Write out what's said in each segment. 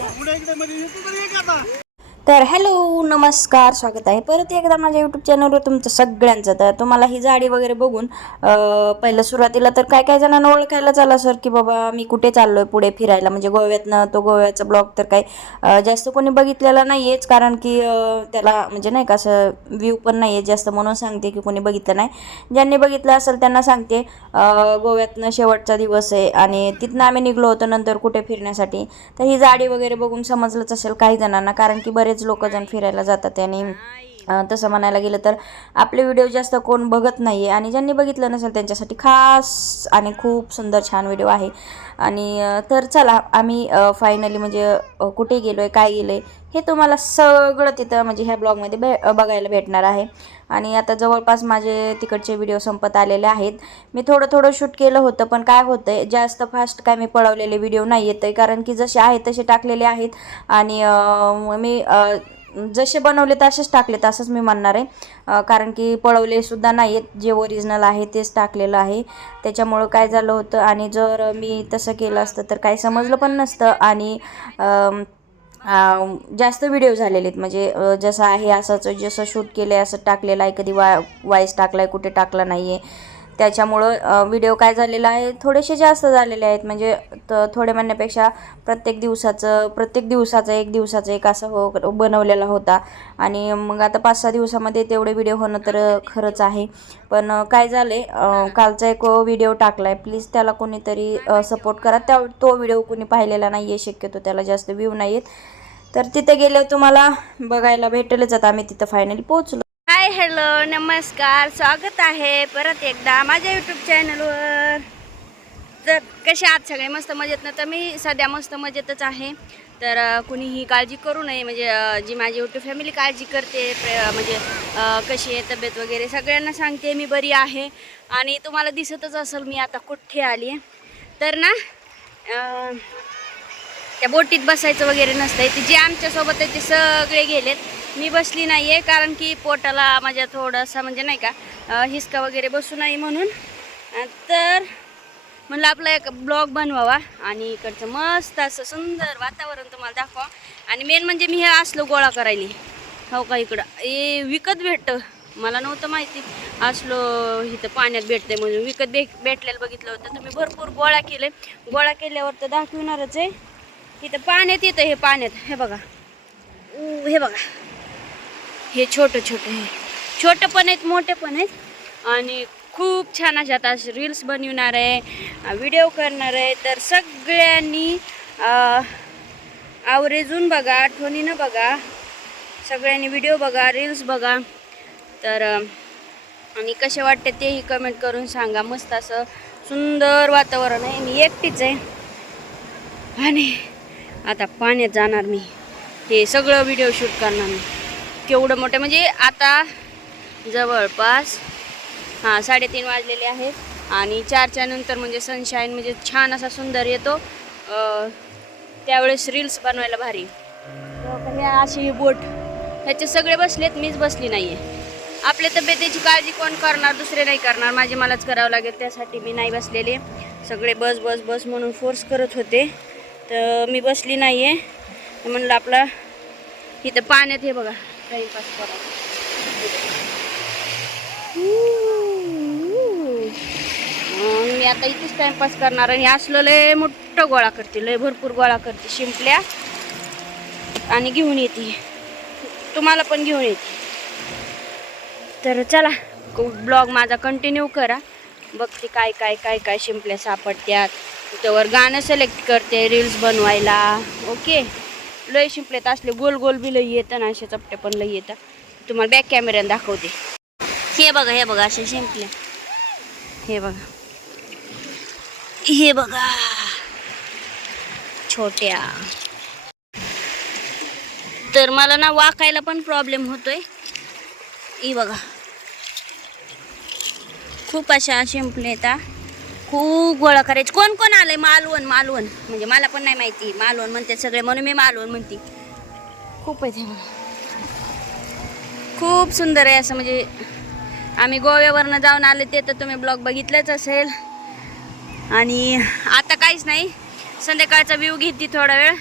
ಮುಗಿದ तर हॅलो नमस्कार स्वागत आहे. परत एकदा माझ्या यूट्यूब चॅनलवर तुमचं सगळ्यांचं. तर तुम्हाला ही जाडी वगैरे बघून पहिलं सुरुवातीला तर काय काय जणांना ओळखायला चाला सर की बाबा मी कुठे चाललो आहे पुढे फिरायला? म्हणजे गोव्यातनं तो गोव्याचा ब्लॉग तर काही जास्त कोणी बघितलेला नाही आहेच कारण की त्याला म्हणजे नाही का असं व्ह्यू पण नाही आहे जास्त म्हणून सांगते की कोणी बघितलं नाही. ज्यांनी बघितलं असेल त्यांना सांगते गोव्यातनं शेवटचा दिवस आहे आणि तिथनं आम्ही निघलो होतो नंतर कुठे फिरण्यासाठी. तर ही जाडी वगैरे बघून समजलंच असेल काही जणांना कारण की बरेच लोक जण फिरायला जातात आणि तसं म्हणायला गेलं तर आपले व्हिडिओ जास्त कोण बघत नाही आहे आणि ज्यांनी बघितलं नसेल त्यांच्यासाठी खास आणि खूप सुंदर छान व्हिडिओ आहे. आणि तर चला आम्ही फायनली म्हणजे कुठे गेलो आहे काय गेलो आहे हे तुम्हाला सगळं तिथं म्हणजे ह्या ब्लॉगमध्ये बे बघायला भेटणार आहे. आणि आता जवळपास माझे तिकडचे व्हिडिओ संपत आलेले आहेत. मी थोडं थोडं शूट केलं होतं पण काय होतं आहे जास्त फास्ट काय मी पळवलेले व्हिडिओ नाही येत आहे कारण की जसे आहेत तसे टाकलेले आहेत. आणि मी जसे बनवले तसेच टाकले तसंच मी म्हणणार आहे. कारण की पळवले सुद्धा नाही आहेत जे ओरिजिनल आहे तेच टाकलेलं आहे. त्याच्यामुळं काय झालं होतं आणि जर मी तसं केलं असतं तर काही समजलं पण नसतं आणि जास्त व्हिडिओ झालेले आहेत म्हणजे जसं आहे असंच जसं शूट केलं आहे असं टाकलेलं आहे कधी वा वाईस टाकला आहे कुठे टाकला नाही आहे त्याच्यामुळं व्हिडिओ काय झालेला आहे थोडेसे जास्त झालेले आहेत. म्हणजे त थोडे म्हणण्यापेक्षा प्रत्येक दिवसाचं प्रत्येक दिवसाचं एक दिवसाचं एक असं हो बनवलेला होता. आणि मग आता पाच सहा दिवसामध्ये तेवढे व्हिडिओ होणं तर खरंच आहे. पण काय झालं आहे कालचा एक व्हिडिओ टाकला आहे प्लीज त्याला कोणीतरी सपोर्ट करा. त्या तो व्हिडिओ कोणी पाहिलेला नाही आहे शक्यतो त्याला जास्त व्ह्यू नाही आहेत तर तिथे गेल्यावर तुम्हाला बघायला भेटेलच. आता आम्ही तिथं फायनली पोहोचलो. हाय हॅलो नमस्कार स्वागत आहे परत एकदा माझ्या यूट्यूब चॅनलवर तर कसे आहात सगळे? मस्त मजेत ना? तर मी सध्या मस्त मजेतच आहे. तर कुणीही काळजी करू नये म्हणजे जी माझी यूट्यूब फॅमिली काळजी करते म्हणजे कशी आहे तब्येत वगैरे सगळ्यांना सांगते मी बरी आहे. आणि तुम्हाला दिसतच असेल मी आता कुठे आली आहे तर ना त्या बोटीत बसायचं वगैरे नसतंय. ते जे आमच्यासोबत आहे ते सगळे गेलेत. मी बसली नाही आहे कारण की पोटाला माझ्या थोडासा म्हणजे नाही का हिसका वगैरे बसू नाही म्हणून. तर म्हणलं आपला एक ब्लॉग बनवावा आणि इकडचं मस्त असं सुंदर वातावरण तुम्हाला दाखवा. आणि मेन म्हणजे मी हे असलो गोळा करायली. हो का इकडं? हे विकत भेटतं. मला नव्हतं माहिती. असलो इथं पाण्यात भेटतंय म्हणून विकत भेट भेटलेलं बघितलं होतं. तुम्ही भरपूर गोळा केले. गोळा केल्यावर तर दाखवणारच आहे. इथं पाण्यात येतं हे पाण्यात. हे बघा. हे बघा. हे छोटं छोटं हे. छोटं पण आहेत मोठे पण आहेत. आणि खूप छान अशा आता रील्स बनवणार आहे व्हिडिओ करणार आहे. तर सगळ्यांनी आवरेजून बघा आठवणीनं बघा. सगळ्यांनी व्हिडिओ बघा रील्स बघा. तर आणि कसे वाटते तेही कमेंट करून सांगा. मस्त असं सुंदर वातावरण आहे. मी एकटीच आहे. आणि आता पाण्यात जाणार मी. हे सगळं व्हिडिओ शूट करणार मी. केवढं मोठं? म्हणजे आता जवळपास हां साडेतीन वाजलेले आहेत. आणि चारच्या नंतर म्हणजे सनशाईन म्हणजे छान असा सुंदर येतो. त्यावेळेस रील्स बनवायला भारी. हो, तर हे अशी ही बोट ह्याचे सगळे बसलेत मीच बसली नाही आहे आपल्या तब्येतीची काळजी कोण करणार दुसरे नाही करणार. माझे मलाच करावं लागेल त्यासाठी मी नाही बसलेले. सगळे बस बस बस म्हणून फोर्स करत होते. तर मी बसली नाही आहे म्हणलं आपला इथं पाण्यात हे बघा. टाईमपास करा. मी आता इथेच टाइमपास करणार आणि असलं लय मोठं गोळा करते लय भरपूर गोळा करते शिंपल्या आणि घेऊन येते. तुम्हाला पण घेऊन येते. तर चला ब्लॉग माझा कंटिन्यू करा. बघते काय काय काय काय शिंपल्या सापडत्यात. त्यावर गाणं सिलेक्ट करते रील्स बनवायला. ओके लय शिंपलेत असले गोल गोल बी लई येतं आणि असे चपटे पण लई येतात तुम्हाला बॅक कॅमेऱ्याने दाखवते. हे बघा हे बघा असे शिंपले. हे बघा. हे बघा. छोट्या. तर मला ना वाकायला पण प्रॉब्लेम होतोय. ही बघा. खूप अशा शिंपले येतात खूप गोळा करायचे. कोण कोण आलंय? मालवण मालवण. म्हणजे मला पण नाही माहिती. मालवण म्हणते सगळे. म्हणून मी मालवण म्हणते. खूप आहे ते खूप सुंदर आहे असं म्हणजे आम्ही गोव्यावरनं जाऊन आले ते तर तुम्ही ब्लॉग बघितलंच असेल. आणि आता काहीच नाही. संध्याकाळचा व्ह्यू घेते थोडा वेळ.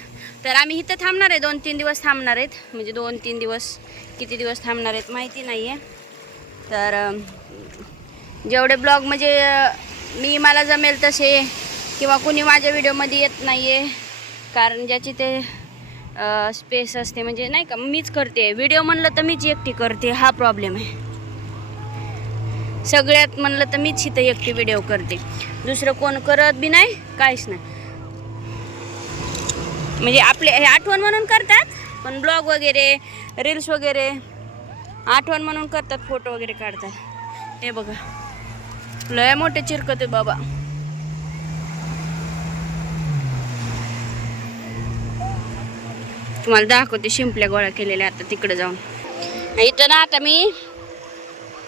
तर आम्ही इथं थांबणार आहे. दोन तीन दिवस थांबणार आहेत. म्हणजे दोन तीन दिवस किती दिवस थांबणार आहेत माहिती नाही आहे तर जेवढे ब्लॉग म्हणजे मी मला जमेल तसे किंवा कुणी माझ्या व्हिडिओमध्ये येत नाही आहे कारण ज्याची ते स्पेस असते म्हणजे नाही का मीच करते. व्हिडिओ म्हणलं तर मीच एकटी करते हा प्रॉब्लेम आहे. सगळ्यात म्हणलं तर मीच इथं एकटी व्हिडिओ करते. दुसरं कोण करत बी नाही काहीच नाही. म्हणजे आपले हे आठवण म्हणून करतात पण ब्लॉग वगैरे रील्स वगैरे आठवण म्हणून करतात फोटो वगैरे काढतात. हे बघा. लय मोठे चिरकत आहे बाबा. तुम्हाला दाखवते शिंपल्या गोळा केलेल्या आता तिकडे जाऊन. इथं ना आता मी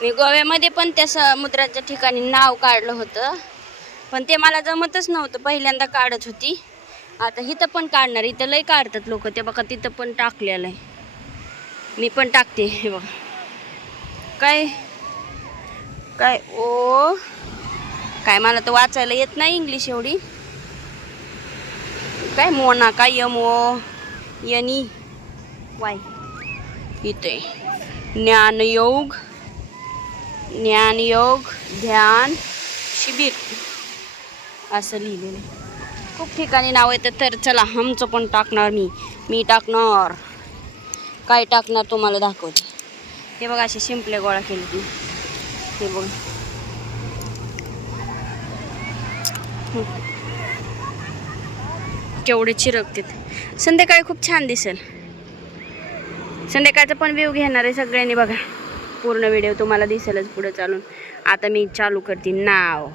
मी गोव्यामध्ये पण त्या समुद्राच्या ठिकाणी नाव काढलं होतं. पण ते मला जमतच नव्हतं पहिल्यांदा काढत होती. आता इथं पण काढणार इथं लय काढतात लोक. ते बघा तिथं पण टाकलेलं आहे. मी पण टाकते हे बघा. काय? काय? ओ. काय मला तर वाचायला येत नाही इंग्लिश एवढी. काय मोना काय यम ओ. यनी. वाय. इथे. ज्ञानयोग. ज्ञानयोग ध्यान शिबिर. असं लिहिलेलं खूप ठिकाणी नाव येतं तर चला आमचं पण टाकणार मी. मी टाकणार. काय टाकणार तुम्हाला दाखवते. हे बघा असे शिंपले गोळा केले तुम्ही हे बघ. केवढे चिरकते संध्याकाळी खूप छान दिसेल. संध्याकाळचा पण व्ह्यू घेणार आहे सगळ्यांनी बघा. पूर्ण व्हिडिओ तुम्हाला दिसेलच पुढे चालून. आता मी चालू करते. नाव.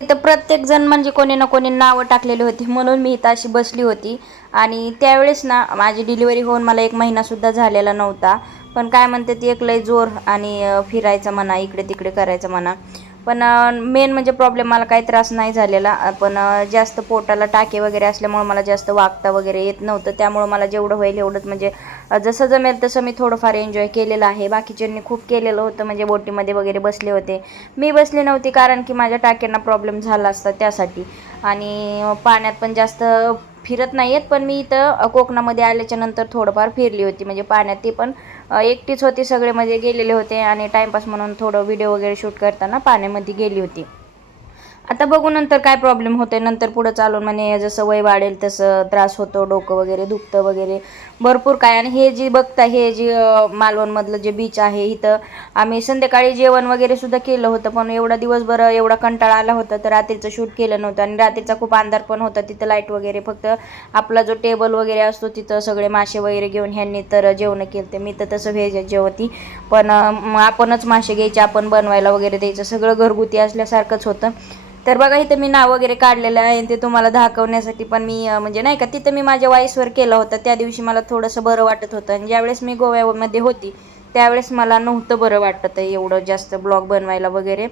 इथं प्रत्येक जण म्हणजे कोणी ना कोणी नावं टाकलेली होती म्हणून मी इथं अशी बसली होती. आणि त्यावेळेस ना माझी डिलिव्हरी होऊन मला एक महिनासुद्धा झालेला नव्हता. पण काय म्हणते ती एक लय जोर आणि फिरायचं म्हणा इकडे तिकडे करायचं म्हणा. पण मेन म्हणजे प्रॉब्लेम मला काही त्रास नाही झालेला. पण जास्त पोटाला टाके वगैरे असल्यामुळं मला जास्त वागता वगैरे येत नव्हतं. त्यामुळं मला जेवढं होईल एवढंच म्हणजे जसं जमेल तसं मी थोडंफार एन्जॉय केलेलं आहे. बाकीच्यांनी खूप केलेलं होतं म्हणजे बोटीमध्ये वगैरे बसले होते. मी बसली नव्हती कारण की माझ्या टाक्यांना प्रॉब्लेम झाला असता त्यासाठी. आणि पाण्यात पण जास्त फिरत नाही आहेत पण मी इथं कोकणामध्ये आल्याच्यानंतर थोडंफार फिरली होती. म्हणजे पाण्यात ते पण एकटीच होती सगळे म्हणजे गेलेले होते आणि टाईमपास म्हणून थोडं व्हिडिओ वगैरे शूट करताना पाण्यामध्ये गेली होती. आता बघू नंतर काय प्रॉब्लेम होते नंतर पुढं चालून म्हणे जसं वय वाढेल तसं त्रास होतो डोकं वगैरे दुखतं वगैरे. भरपूर काय. आणि हे जी बघता हे जे मालवणमधलं जे बीच आहे इथं आम्ही संध्याकाळी जेवण वगैरे सुद्धा केलं होतं. पण एवढा दिवसभर एवढा कंटाळा आला होता तर रात्रीचं शूट केलं नव्हतं. आणि रात्रीचा खूप अंधार पण होता तिथं लाइट वगैरे फक्त आपला जो टेबल वगैरे असतो तिथं सगळे मासे वगैरे घेऊन ह्यांनी तर जेवण केलं ते मी तर तसं व्हेज जेवती. पण आपणच मासे घ्यायचे आपण बनवायला वगैरे द्यायचं. सगळं घरगुती असल्यासारखंच होतं. तर बघा इथं मी नाव वगैरे काढलेलं आहे ते तुम्हाला दाखवण्यासाठी पण मी म्हणजे नाही का तिथं मी माझ्या वाईसवर केलं होतं. त्या दिवशी मला थोडंसं बरं वाटत होतं आणि ज्यावेळेस मी गोव्यामध्ये होती त्यावेळेस मला नव्हतं बरं वाटतं एवढं जास्त ब्लॉग बनवायला वगैरे.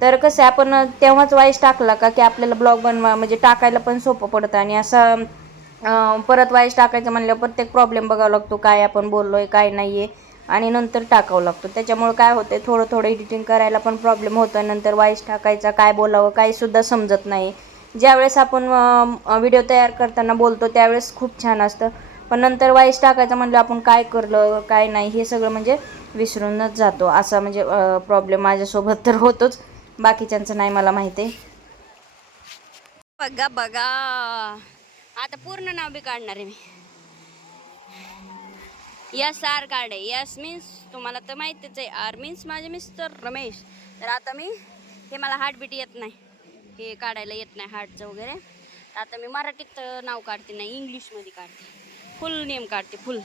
तर कसं आहे आपण तेव्हाच वाईस टाकला का की आपल्याला ब्लॉग बनवा म्हणजे टाकायला पण सोपं पडतं आणि असं परत वाईस टाकायचं म्हणल्यावर प्रत्येक प्रॉब्लेम बघावा लागतो काय आपण बोललो आहे काय नाही आहे आणि नंतर टाकावं लागतो. त्याच्यामुळं काय होतं थोडं थोडं एडिटिंग करायला पण प्रॉब्लेम होतो. नंतर वाईस टाकायचा काय बोलावं काहीसुद्धा समजत नाही. ज्यावेळेस आपण व्हिडिओ तयार करताना बोलतो त्यावेळेस खूप छान असतं. पण नंतर वाईस टाकायचं म्हणलं आपण काय करलं काय नाही हे सगळं म्हणजे विसरूनच जातो. असा म्हणजे प्रॉब्लेम माझ्यासोबत तर होतोच. बाकीच्यांचं नाही मला माहिती. आहे बघा बघा. आता पूर्ण नाव बी काढणार आहे मी. यस आर काढे यस मीन्स तुम्हाला तर माहितीच आहे आर मीन्स माझे मिस्टर रमेश. तर आता मी हे मला हार्टबीट येत नाही. हे काढायला येत नाही हार्टचं वगैरे. आता मी मराठीत नाव काढते नाही इंग्लिशमध्ये काढते. फुल नेम काढते फुल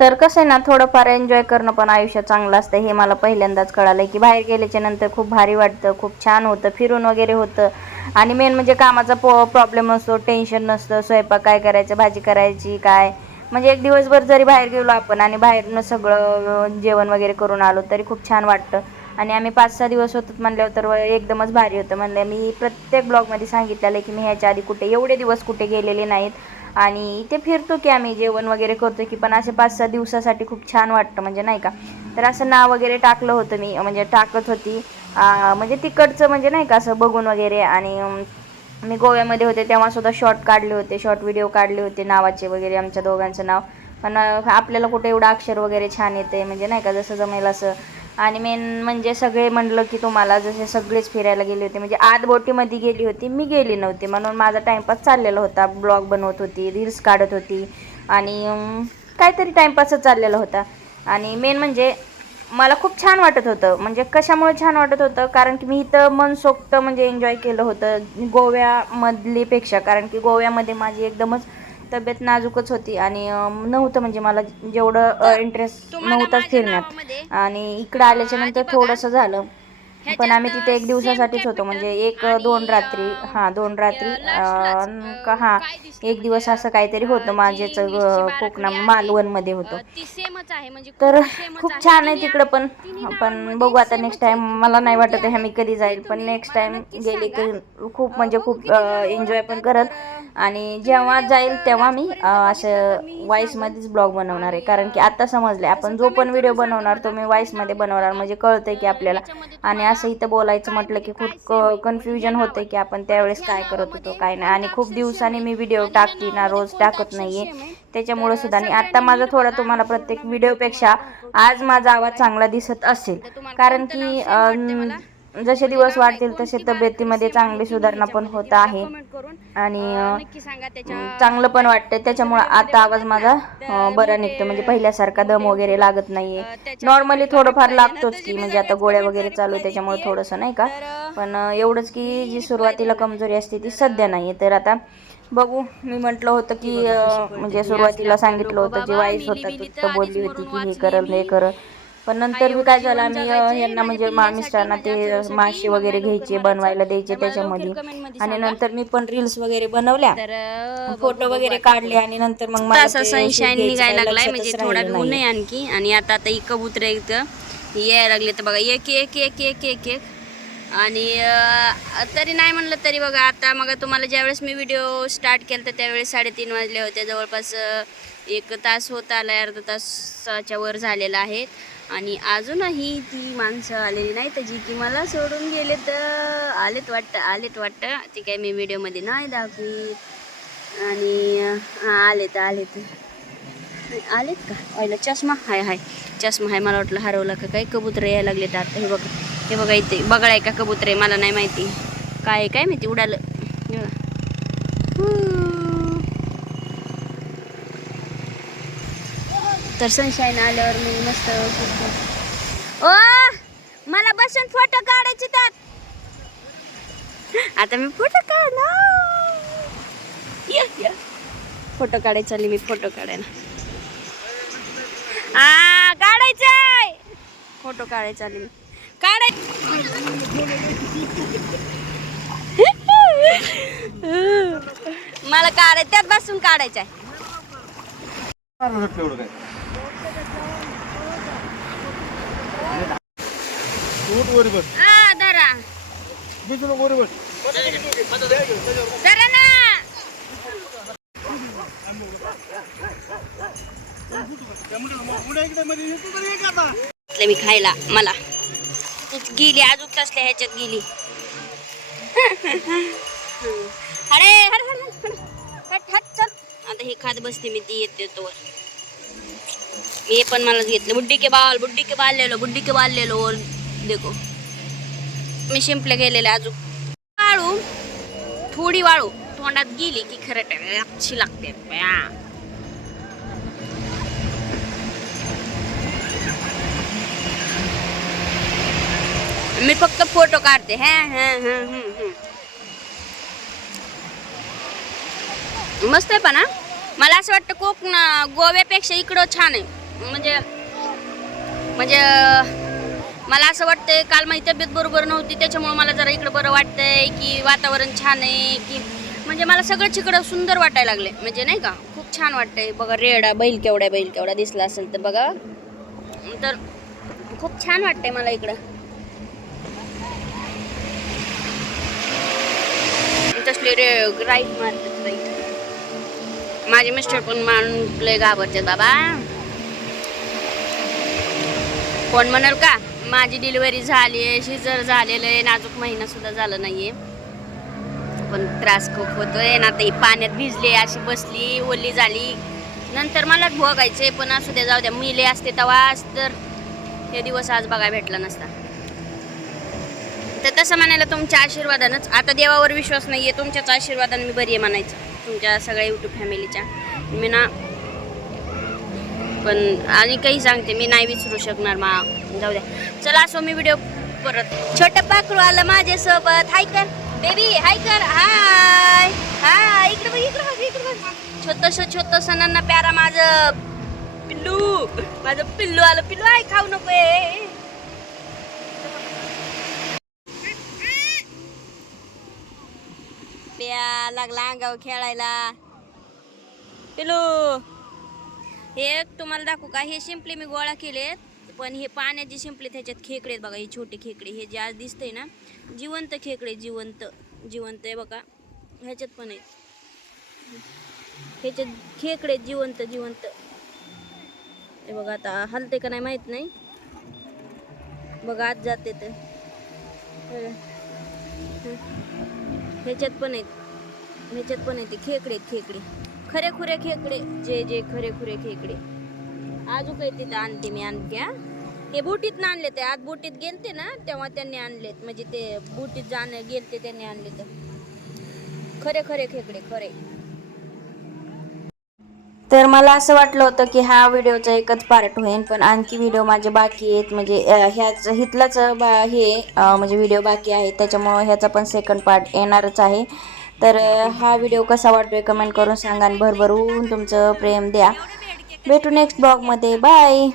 तर कसं आहे ना थोडंफार एन्जॉय करणं पण आयुष्य चांगलं असतं. हे मला पहिल्यांदाच कळालं की बाहेर गेल्याच्यानंतर खूप भारी वाटतं खूप छान होतं फिरून वगैरे होतं. आणि मेन म्हणजे कामाचा पो प्रॉब्लेम नसतो टेन्शन नसतं स्वयंपाक काय करायचं भाजी करायची काय? म्हणजे एक दिवसभर जरी बाहेर गेलो आपण आणि बाहेरनं सगळं जेवण वगैरे करून आलो तरी खूप छान वाटतं. आणि आम्ही पाच सहा दिवस होतो म्हणल्यावर तर एकदमच भारी होतं. म्हणलं मी प्रत्येक ब्लॉगमध्ये सांगितलेलं आहे की मी ह्याच्या आधी कुठे एवढे दिवस कुठे गेलेले नाहीत. आणि इथे फिरतो की आम्ही जेवण वगैरे करतो की पण असे पाच सहा दिवसासाठी खूप छान वाटतं म्हणजे नाही का? तर असं नाव वगैरे टाकलं होतं मी म्हणजे टाकत होती. म्हणजे तिकडचं म्हणजे नाही का असं बघून वगैरे आणि मी गोव्यामध्ये होते तेव्हा सुद्धा शॉर्ट काढले होते शॉर्ट व्हिडिओ काढले होते नावाचे वगैरे आमच्या दोघांचं नाव. पण आपल्याला कुठे एवढं अक्षर वगैरे छान येते म्हणजे नाही का जसं जमेल असं. आणि मेन म्हणजे सगळे म्हणलं की तुम्हाला जसे सगळेच फिरायला गेले होते म्हणजे आत बोटीमध्ये गेली होती मी गेली नव्हती. म्हणून माझा टाईमपास चाललेला होता ब्लॉग बनवत होती रील्स काढत होती. आणि काहीतरी टाईमपासच चाललेला होता. आणि मेन म्हणजे मला खूप छान वाटत होतं. म्हणजे कशामुळे छान वाटत होतं? कारण की मी इथं मनसोक्त म्हणजे एन्जॉय केलं होतं गोव्यामधली पेक्षा कारण की गोव्यामध्ये माझी एकदमच तब्येत नाजूकच होती आणि नव्हतं म्हणजे मला जेवढं इंटरेस्ट माझ्या फिरण्यात. आणि इकडं आल्याच्यानंतर. थोडंसं झालं. पण आम्ही तिथे एक दिवसासाठीच होतो म्हणजे एक दोन रात्री हां दोन रात्री का हां एक दिवस असं काहीतरी होतं माझेच कोकणा मालवणमध्ये होतं ती सेमच आहे म्हणजे तर खूप. छान आहे तिकडं पण पण बघू आता नेक्स्ट. टाइम मला नाही वाटत आहे मी? कधी जाईल पण नेक्स्ट नक्कीच गेली सांगा. खूप म्हणजे खूप एन्जॉय पण करत तर, आणि जेव्हा जाईल तेव्हा मी असं बघितला व्हॉइसमध्येच ब्लॉग बनवणार आहे. कारण की आता समजले आपण जो पण व्हिडिओ बनवणार तो मी की व्हॉइसमध्ये बनवणार. म्हणजे कळतंय की आपल्याला. आणि असं इथं बोलायचं म्हटलं की खूप कन्फ्युजन म्हणजे होते की आपण त्यावेळेस काय करत होतो काय नाही. आणि खूप दिवसांनी मी व्हिडिओ टाकली टाकते ना रोज टाकत नाहीये. आहे? त्याच्यामुळे सुद्धा आणि आत्ता आता माझा थोडा तुम्हाला प्रत्येक व्हिडिओपेक्षा आज माझा आवाज चांगला दिसत असेल. कारण की जसे म्हणजे दिवस वाढतील तसे तब्येतीमध्ये चांगली सुधारणा पण ह्याच्यामध्ये होत आहे आणि चांगलं पण वाटतं त्याच्यामुळे आता आवाज माझा बरा मोठे- निघतो म्हणजे पहिल्यासारखा दम वगैरे लागत नाहीये नॉर्मली थोडंफार. लागतोच की म्हणजे आता गोळ्या वगैरे चालू आहे त्याच्यामुळे. थोडंसं नाही का पण एवढंच की जी सुरुवातीला. कमजोरी असते ती सध्या नाहीये तर आता बघू मी म्हटलं होतं की म्हणजे. सुरुवातीला सांगितलं होतं जे वाईस होता बोलली होती की हे करल. हे करल पण नंतर मी काय झालं आम्ही यांना म्हणजे मा- मिस्टरांना ते मला वगैरे घ्यायचे. बनवायला द्यायचे त्याच्यामध्ये आणि. नंतर मी पण रील्स वगैरे बनवल्या फोटो वगैरे काढले. आणि नंतर मग मला असा सनशाईन निघायला लागलाय म्हणजे थोडा ऊन. आहे आणखी आणि आता आता ही कबूतर इथं यायला लागले तर बघा एक एक एक एक एक एक आणि तरी नाही म्हणलं तरी बघा आता मग तुम्हाला ज्यावेळेस मी व्हिडिओ स्टार्ट केला तर त्यावेळेस साडेतीन वाजले होते जवळपास एक तास होत आला अर्धा तासाच्या वर झालेला आहे आणि अजूनही ती माणसं आलेली नाही तर जी की मला सोडून गेले तर आलेत वाटतं आलेत वाटतं. ते काय मी व्हिडिओमध्ये नाही दाखवी आणि आलेत आलेत. आलेत का? व्हायला चष्मा? हाय हाय. चष्मा हाय मला वाटलं हरवला का? काही कबूतर यायला लागले तर आता. हे बघा हे बघा इथे. बघा आहे का कबुतरे आहे? मला नाही माहिती. काय काय माहिती? उडालं हे बघा. हू. तर सनशाईन आल्यावर मी मस्त ओ मला बसून फोटो काढायचे त्यात. आता मी फोटो काढणार. फोटो काढायचा चालली मी फोटो काढायला. आ काढायचंय फोटो काढायचा आली मी. काढाय मला काढाय त्यात बसून काढायचंय. वर बस. धरा. वर बस. धरा ना. घातलं मी खायला मला. तूच गेली अजून कसल्या ह्याच्यात गेली. अरे हट, हट चल. आता हे खात बसते मी ती येते तोवर मी हे पण मलाच घेतलं. बुड्डी के बाल बुड्डी के बाल लेलो बुड्डी के बाल लेलो देखो. मी शिंपले गेलेले अजून. वाळू. थोडी वाळू. तोंडात गेली की खरं अच्छी लागते. मी फक्त फोटो काढते. हा हा हा. मस्त आहे पण हा. मला असं वाटतं कोकण गोव्यापेक्षा इकडं छान आहे. म्हणजे म्हणजे मला असं वाटतंय काल माझी तब्येत बरोबर नव्हती त्याच्यामुळे मला जरा इकडं बरं वाटतंय की वातावरण छान आहे की म्हणजे मला सगळंच इकडं सुंदर वाटायला लागले म्हणजे नाही का खूप छान वाटतंय. बघा रेडा बैल केवढा बैल केवढा दिसला असेल तर बघा. तर खूप छान वाटतंय मला इकडं. तसले रे राईट मारतात राईट माझे मिस्टर पण मान लय घाबरतात बाबा. कोण म्हणाल का? माझी डिलिव्हरी झाली आहे शिजर झालेलं आहे नाजूक महिना सुद्धा नाही आहे पण त्रास खूप होतोय ना ते पाण्यात भिजली अशी बसली ओली झाली. नंतर मलाच भोगायचे पण असू द्या जाऊ द्या मिले असते तेव्हाच तर हे दिवस आज बघायला भेटला नसता. तर तसं म्हणायला तुमच्या आशीर्वादानंच. आता देवावर विश्वास नाही आहे तुमच्याच आशीर्वादानं मी बरी आहे म्हणायचं. तुमच्या सगळ्या यूट्यूब फॅमिलीच्या मी ना पण आणि काही सांगते मी नाही विसरू शकणार मा जाऊ द्या. चला असो मी व्हिडिओ परत. छोटं पाखरू आलं माझ्यासोबत. हाय कर बेबी हाय कर. हाय हाय इकडे बघ इकडे बघ इकडे बघ. छोटस छोटस नन्ना प्यारा माझं. पिल्लू माझं पिल्लू आलं. पिल्लू आहे खाऊ नको प्या लागला अंगावर खेळायला. पिल्लू. हे तुम्हाला दाखवू का? हे शिंपले मी गोळा केलेत पण हे पाण्याची शिंपले त्याच्यात खेकडे आहेत बघा हे छोटे खेकडे. हे जे आज दिसतंय ना जिवंत खेकडे जिवंत जिवंत आहे बघा. ह्याच्यात पण आहेत. ह्याच्यात खेकडे आहेत, जिवंत जिवंत. हे बघा आता हलते का नाही माहीत नाही. बघा आज जाते तर. ह्याच्यात पण आहेत. ह्याच्यात पण आहेत ते खेकडे आहेत, खेकडे. खरे खुरे खेकडे जे जे खरे खुरे खेकडे. अजून काही तिथं आणते मी आणत्या हे. बुटीत आणले ते आज बुटीत गेलते ना तेव्हा त्यांनी आणलेत. म्हणजे ते बुटीत जाण गेलते त्यांनी आणले तर. खरे खरे खेकडे खरे. तर मला असं वाटलं होतं की हा व्हिडिओचा एकच पार्ट होईल पण आणखी व्हिडिओ माझे बाकी आहेत. म्हणजे ह्याच हिथलाच बा हे म्हणजे व्हिडिओ बाकी आहे. त्याच्यामुळं ह्याचा पण सेकंड पार्ट येणारच आहे. तर हा व्हिडिओ कसा वाटतोय कमेंट करून सांगा आणि भरभरून तुमचं प्रेम द्या. भेटू नेक्स्ट ब्लॉगमध्ये बाय